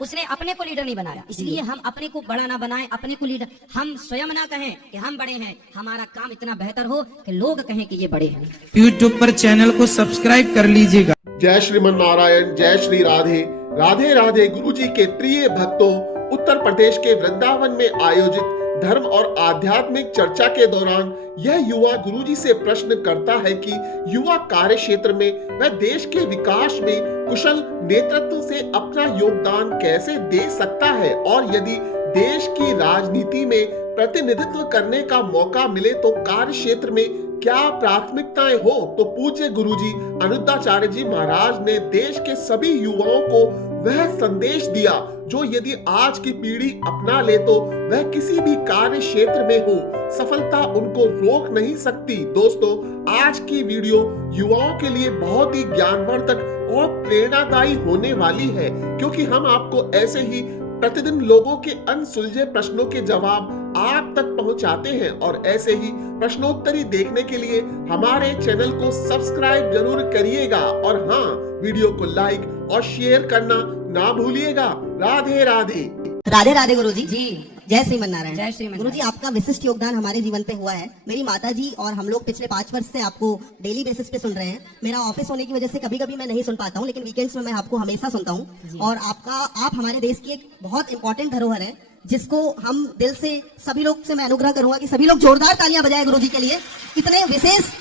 उसने अपने को लीडर नहीं बनाया, इसलिए हम अपने को बड़ा ना बनाएं, अपने को लीडर हम स्वयं ना कहें कि हम बड़े हैं, हमारा काम इतना बेहतर हो कि लोग कहें कि ये बड़े हैं। यूट्यूब पर चैनल को सब्सक्राइब कर लीजिएगा। जय श्रीमन नारायण, जय श्री राधे। राधे राधे। गुरुजी के प्रिय भक्तों, उत्तर प्रदेश के वृंदावन में आयोजित धर्म और आध्यात्मिक चर्चा के दौरान यह युवा गुरुजी से प्रश्न करता है कि युवा कार्य क्षेत्र में वह देश के विकास में कुशल नेतृत्व से अपना योगदान कैसे दे सकता है, और यदि देश की राजनीति में प्रतिनिधित्व करने का मौका मिले तो कार्य क्षेत्र में क्या प्राथमिकताएं हो। तो पूज्य गुरुजी अनुद्धाचार्य जी महाराज ने देश के सभी युवाओं को वह संदेश दिया जो यदि आज की पीढ़ी अपना ले तो वह किसी भी कार्य क्षेत्र में हो, सफलता उनको रोक नहीं सकती। दोस्तों, आज की वीडियो युवाओं के लिए बहुत ही ज्ञानवर्धक और प्रेरणादायी होने वाली है, क्योंकि हम आपको ऐसे ही प्रतिदिन लोगों के अनसुलझे प्रश्नों के जवाब आप तक पहुंचाते हैं, और ऐसे ही प्रश्नोत्तरी देखने के लिए हमारे चैनल को सब्सक्राइब जरूर करिएगा, और हाँ, वीडियो को लाइक और शेयर करना ना भूलिएगा। राधे राधे। राधे राधे गुरुजी। जी, जय श्रीमन नारायण। जय श्रीमन गुरुजी, आपका विशिष्ट योगदान हमारे जीवन पे हुआ है। मेरी माता जी और हम लोग पिछले 5 वर्ष से आपको डेली बेसिस पे सुन रहे हैं। मेरा ऑफिस होने की वजह से कभी कभी मैं नहीं सुन पाता हूँ, लेकिन वीकेंड्स में मैं आपको हमेशा सुनता हूँ। और आप हमारे देश की एक बहुत इंपॉर्टेंट धरोहर है, जिसको हम दिल से सभी लोग से मैं अनुग्रह करूंगा कि सभी लोग जोरदार तालियां बजाएं गुरुजी के लिए। इतने विशेष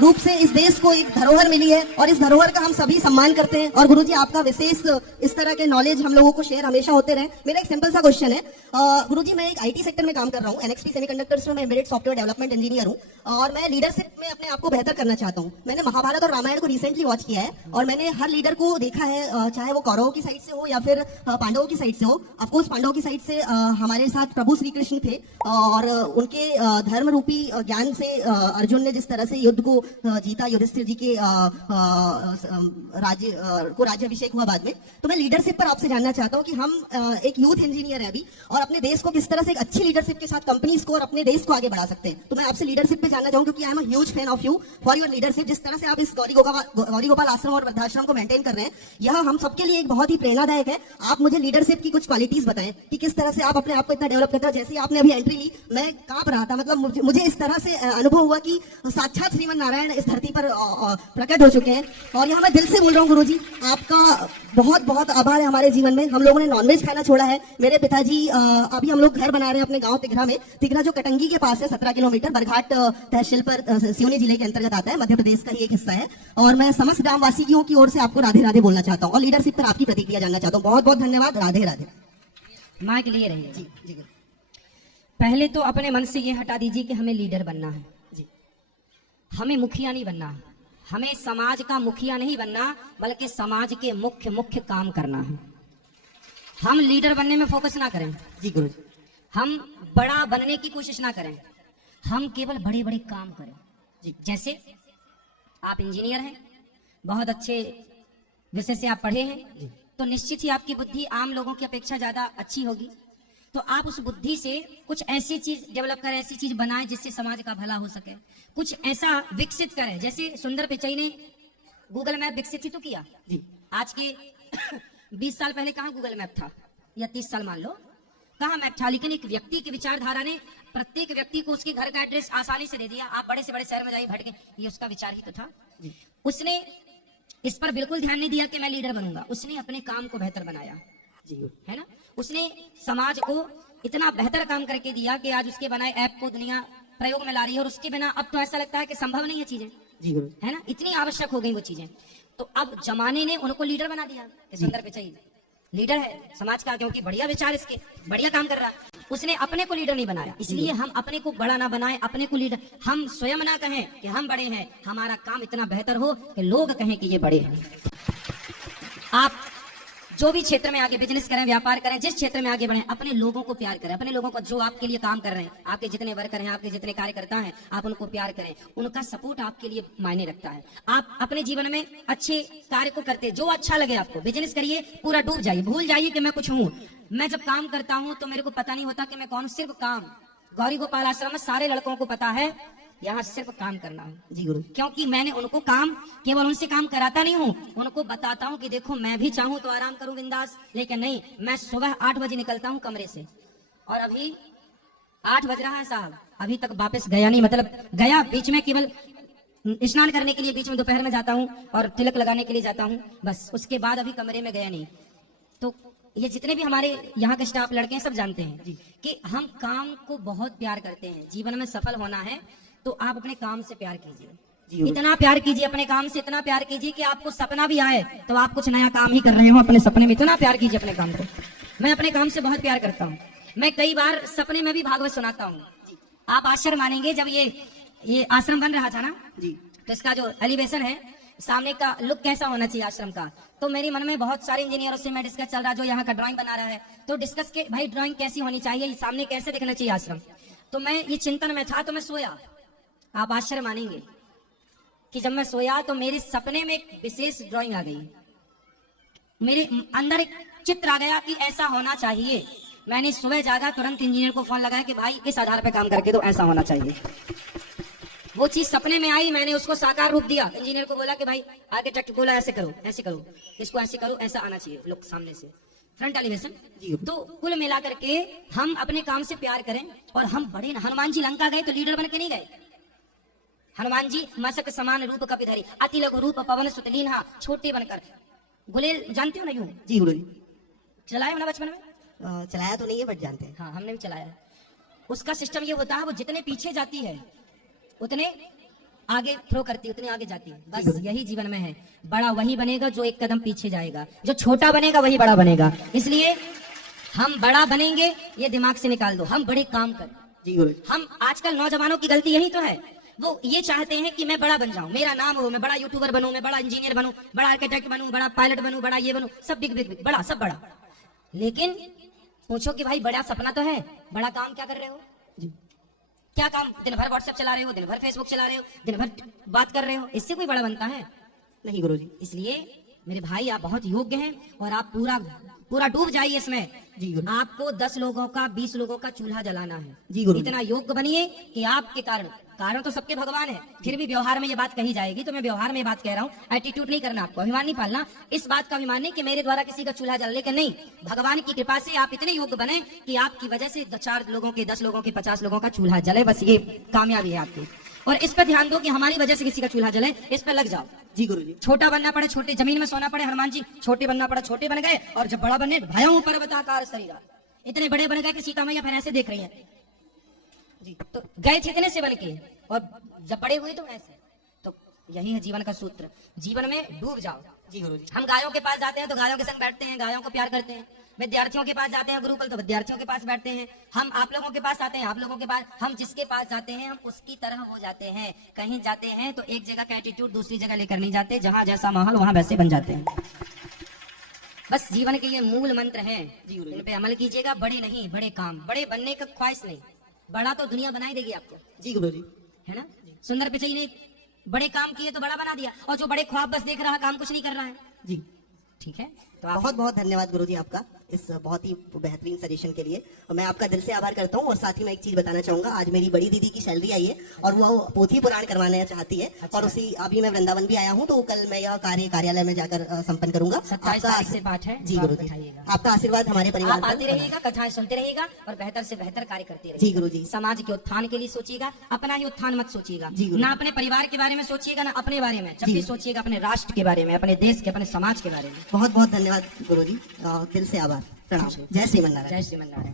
रूप से इस देश को एक धरोहर मिली है, और इस धरोहर का हम सभी सम्मान करते हैं। और गुरुजी, आपका विशेष इस तरह के नॉलेज हम लोगों को शेयर हमेशा होते रहे। मेरा एक सिंपल सा क्वेश्चन है, गुरुजी, मैं एक आईटी सेक्टर में काम कर रहा हूँ, एनएक्सपी सेमीकंडक्टर्स में मैं एम्बेडेड सॉफ्टवेयर डेवलपमेंट इंजीनियर हूँ, और मैं लीडरशिप में अपने आप को बेहतर करना चाहता हूँ। मैंने महाभारत और रामायण को रिसेंटली वॉच किया है, और मैंने हर लीडर को देखा है, चाहे वो कौरवों की साइड से हो या फिर पांडवों की साइड से हो। ऑफकोर्स पांडवों की साइड से हमारे साथ प्रभु श्री कृष्ण थे, और उनके धर्म रूपी ज्ञान से अर्जुन ने जिस तरह से युद्ध को जीता, युधिष्ठिर जी के राज्याभिषेक हुआ बाद में। तो मैं लीडरशिप पर आपसे जानना चाहता हूं कि हम एक यूथ इंजीनियर है अभी, और अपने देश को किस तरह से एक अच्छी लीडरशिप के साथ कंपनीज को और अपने देश को आगे बढ़ा सकते हैं। तो मैं आपसे लीडरशिप पे जानना चाहूंगा, क्योंकि I am a huge fan of you for your leadership. जिस तरह से आप इस गौरी गोपाल आश्रम और वृद्धाश्रम को मेंटेन कर रहे हैं, यह हम सबके लिए एक बहुत ही प्रेरणादायक है। आप मुझे लीडरशिप की कुछ क्वालिटीज बताएं कि किस तरह से आप अपने आप को इतना डेवलप करते हैं। जैसे आपने अभी एंट्री ली, मैं कांप रहा था, मतलब मुझे इस तरह से अनुभव हुआ कि साक्षात श्रीमन नारायण इस धरती पर प्रकट हो चुके हैं। और यहाँ मैं दिल से बोल रहा हूँ गुरुजी, आपका बहुत बहुत आभार है हमारे जीवन में। हम लोगों ने नॉनवेज खाना छोड़ा है। मेरे पिताजी अभी हम लोग घर बना रहे हैं अपने गांव तिघरा में। तिघरा जो कटंगी के पास है, 17 किलोमीटर, बरघाट तहसील पर सिवनी जिले के अंतर्गत आता है, मध्य प्रदेश का ही एक हिस्सा है। और मैं समस्त ग्रामवासियों की ओर से आपको राधे राधे बोलना चाहता हूँ, और लीडरशिप पर आपकी प्रतिक्रिया जानना चाहता हूँ। बहुत बहुत धन्यवाद। राधे राधे। माइक लिए रहिए। जी जी पहले तो अपने मन से ये हटा दीजिए कि हमें लीडर बनना है जी, हमें मुखिया नहीं बनना है, हमें समाज का मुखिया नहीं बनना, बल्कि समाज के मुख्य काम करना है। हम लीडर बनने में फोकस ना करें जी गुरुजी। हम बड़ा बनने की कोशिश ना करें, हम केवल बड़े बड़े काम करें जी। जैसे आप इंजीनियर हैं, बहुत अच्छे विषय से आप पढ़े हैं, तो निश्चित ही आपकी बुद्धि आम लोगों की अपेक्षा ज्यादा अच्छी होगी। तो आप उस बुद्धि से कुछ ऐसी चीज डेवलप करें, ऐसी चीज बनाएं जिससे समाज का भला हो सके, कुछ ऐसा विकसित करें। जैसे सुंदर पिचाई ने गूगल मैप विकसित ही तो किया जी। आज के 20 साल पहले कहाँ गूगल मैप था, या 30 साल मान लो, कहाँ मैप था। लेकिन एक व्यक्ति की विचारधारा ने प्रत्येक व्यक्ति को उसके घर का एड्रेस आसानी से दे दिया। आप बड़े से बड़े शहर में जाइए भटके, ये उसका विचार ही तो था जी। उसने इस पर बिल्कुल ध्यान नहीं दिया कि मैं लीडर बनूंगा, उसने अपने काम को बेहतर बनाया जी, है ना। उसने समाज को इतना बेहतर काम करके दिया कि आज उसके बनाए ऐप को दुनिया प्रयोग में ला रही है, और उसके बिना अब तो ऐसा लगता है कि संभव नहीं है चीजें जी गुरुजी। है ना, इतनी आवश्यक हो गई वो चीजें। तो अब जमाने ने उनको लीडर बना दिया कि सुंदर पिचाई लीडर है समाज का, क्योंकि बढ़िया विचार इसके, बढ़िया काम कर रहा है। उसने अपने को लीडर नहीं बनाया, इसलिए हम अपने को बड़ा ना बनाएं, अपने को लीडर हम स्वयं ना कहें कि हम बड़े हैं, हमारा काम इतना बेहतर हो कि लोग कहें कि ये बड़े हैं। आप जो भी क्षेत्र में आगे बिजनेस करें, व्यापार करें, जिस क्षेत्र में आगे बढ़े, अपने लोगों को प्यार करें। अपने लोगों को जो आपके लिए काम कर रहे हैं, आपके जितने वर्कर हैं, आपके जितने कार्यकर्ता हैं, आप उनको प्यार करें। उनका सपोर्ट आपके लिए मायने रखता है। आप अपने जीवन में अच्छे कार्य को करते, जो अच्छा लगे आपको, बिजनेस करिए, पूरा डूब जाइए, भूल जाइए कि मैं कुछ हूँ। मैं जब काम करता हूँ तो मेरे को पता नहीं होता कि मैं कौन, सिर्फ काम। गौरी गोपाल आश्रम में सारे लड़कों को पता है यहाँ सिर्फ काम करना है, जी गुरु। क्योंकि मैंने उनको काम केवल उनसे काम कराता नहीं हूँ, उनको बताता हूँ कि देखो मैं भी चाहूँ तो आराम करूँ बिंदास, लेकिन नहीं, मैं सुबह 8 बजे निकलता हूँ कमरे से और अभी 8 बज रहा है साहब, अभी तक वापस गया नहीं। मतलब गया बीच में केवल स्नान करने के लिए, बीच में दोपहर में जाता हूँ और तिलक लगाने के लिए जाता हूँ, बस उसके बाद अभी कमरे में गया नहीं। तो ये जितने भी हमारे यहाँ के स्टाफ लड़के हैं सब जानते हैं कि हम काम को बहुत प्यार करते हैं। जीवन में सफल होना है तो आप अपने काम से प्यार कीजिए, इतना प्यार कीजिए अपने काम से, इतना प्यार कीजिए कि आपको सपना भी आए तो आप कुछ नया काम ही कर रहे हो अपने सपने में। इतना प्यार कीजिए अपने काम को। मैं अपने काम से बहुत प्यार करता हूँ। मैं कई बार सपने में भी भागवत सुनाता हूँ। आप आश्चर्य मानेंगे, जब ये आश्रम बन रहा था ना जी, तो इसका जो एलिवेशन है, सामने का लुक कैसा होना चाहिए आश्रम का, तो मेरे मन में बहुत सारे इंजीनियरों से मैं डिस्कस चल रहा, जो यहाँ का ड्राइंग बना रहा है, तो डिस्कस के भाई ड्राइंग कैसी होनी चाहिए, सामने कैसे दिखना चाहिए आश्रम। तो मैं ये चिंतन में था, तो मैं सोया। आप आश्चर्य मानेंगे कि जब मैं सोया तो मेरे सपने में एक विशेष ड्राइंग आ गई, मेरे अंदर एक चित्र आ गया कि ऐसा होना चाहिए। मैंने सुबह जागा, तुरंत इंजीनियर को फोन लगाया कि भाई इस आधार पे काम करके तो ऐसा होना चाहिए। वो चीज सपने में आई, मैंने उसको साकार रूप दिया। इंजीनियर को बोला कि भाई आर्किटेक्ट बोला ऐसे करो, ऐसे करो, इसको ऐसे करो, ऐसा आना चाहिए लुक सामने से, फ्रंट एलिवेशन। तो कुल मिला करके हम अपने काम से प्यार करें और हम बड़े। हनुमान जी लंका गए तो लीडर बन के नहीं गए। हनुमान जी मसक समान रूप कपिधरी, अति लघु रूप पवन सुत लीन्हा, छोटे बनकर। गुलेल जानते हो ना यूं? जी गुरु जी। चलाया हो ना बचपन में? चलाया तो नहीं है बट जानते हैं। हाँ, हमने भी चलाया। उसका सिस्टम ये होता है, वो जितने पीछे जाती है उतने आगे थ्रो करती है, उतने आगे जाती है। बस यही जीवन में है, बड़ा वही बनेगा जो एक कदम पीछे जाएगा, जो छोटा बनेगा वही बड़ा बनेगा। इसलिए हम बड़ा बनेंगे, ये दिमाग से निकाल दो। हम बड़े काम करें। जी गुरु। हम आजकल नौजवानों की गलती यही तो है, वो ये चाहते हैं कि मैं बड़ा बन जाऊं, मेरा नाम हो, मैं बड़ा यूट्यूबर बनूं, मैं बड़ा इंजीनियर बनूं, बड़ा आर्किटेक्ट बनूं, बड़ा पायलट बनूं, बड़ा ये बनूं, सब बिग बिग बिग, बड़ा सब बड़ा। लेकिन पूछो कि भाई बड़ा सपना तो है, बड़ा काम क्या कर रहे हो जी? क्या काम? दिन भर व्हाट्सएप चला रहे हो, दिन भर फेसबुक चला रहे हो, दिन भर बात कर रहे हो, इससे कोई बड़ा बनता है? नहीं गुरु जी। इसलिए मेरे भाई आप बहुत योग्य हैं और आप पूरा डूब जाइए इसमें। जी गुरु। आपको 10 लोगों का 20 लोगों का चूल्हा जलाना है। जी गुरु। इतना योग्य बनिए कि आपके कारण तो सबके भगवान है, फिर भी व्यवहार में ये बात कही जाएगी, तो मैं व्यवहार में ये बात कह रहा हूँ। एटीट्यूड नहीं करना, आपको अभिमान नहीं पालना, इस बात का अभिमान नहीं कि मेरे द्वारा किसी का चूल्हा जला, लेकिन नहीं, भगवान की कृपा से आप इतने योग्य बने कि आपकी वजह से 4 लोगों के, 10 लोगों के, 50 लोगों का चूल्हा जले। बस ये कामयाबी है आपकी। और इस पर ध्यान दो कि हमारी वजह से किसी का चूल्हा जले, इस पर लग जाओ। जी गुरु जी। छोटा बनना पड़े छोटे, जमीन में सोना पड़े, हनुमान जी छोटे बनना पड़ा, छोटे बन गए, और जब बड़ा बनने भयों पर्वताकार शरीरा, इतने बड़े बन गए कि सीता मैया फिर ऐसे देख रही है जी। तो गए थे इतने से बन के, और जब बड़े हुए तो ऐसे। तो यही है जीवन का सूत्र, जीवन में डूब जाओ। जी गुरु जी। हम गायों के पास जाते हैं तो गायों के संग बैठते हैं, गायों को प्यार करते हैं। विद्यार्थियों के पास जाते हैं गुरुकुल तो विद्यार्थियों के पास बैठते हैं। हम आप लोगों के पास आते हैं, आप लोगों के पास, हम जिसके पास जाते हैं हम उसकी तरह हो जाते हैं। कहीं जाते हैं तो एक जगह का एटीट्यूड दूसरी जगह लेकर नहीं जाते, जहां जैसा माहौल वहां वैसे बन जाते हैं। बस जीवन के ये मूल मंत्र हैं, इन पे अमल कीजिएगा। बड़े नहीं, बड़े काम, बड़े बनने का ख्वाहिश नहीं, बड़ा तो दुनिया बनाई देगी आपको। जी गुरु जी। है ना? सुंदर पिचई ने बड़े काम किए तो बड़ा बना दिया, और जो बड़े ख्वाब बस देख रहा है, काम कुछ नहीं कर रहा है जी। ठीक है, तो आप बहुत बहुत धन्यवाद गुरुजी आपका इस बहुत ही बेहतरीन सजेशन के लिए। और मैं आपका दिल से आभार करता हूँ। और साथ ही मैं एक चीज बताना चाहूंगा, आज मेरी बड़ी दीदी की सैलरी आई है और वो पोथी पुराण करवाना चाहती है। और उसी अभी मैं वृंदावन भी आया हूँ, तो कल मैं यह कार्यालय में जाकर संपन्न करूंगा। 27 तारीख से पाठ है। जी तो गुरु आप जी। बैठाइएगा। आपका आशीर्वाद हमारे परिवार आप पर आते रहिएगा, कथाएं सुनते रहिएगा और बेहतर से बेहतर कार्य करते रहिएगा। जी गुरु जी। समाज के उत्थान के लिए सोचिएगा, अपना ही उत्थान मत सोचिएगा। जी गुरु। ना अपने परिवार के बारे में सोचिएगा, ना अपने बारे में, जब भी सोचिएगा अपने राष्ट्र के बारे में, अपने देश के, अपने समाज के बारे में। बहुत बहुत धन्यवाद गुरुजी। दिल से आभार, प्रणाम। जय श्रीमन नारायण। जय श्रीमन नारायण।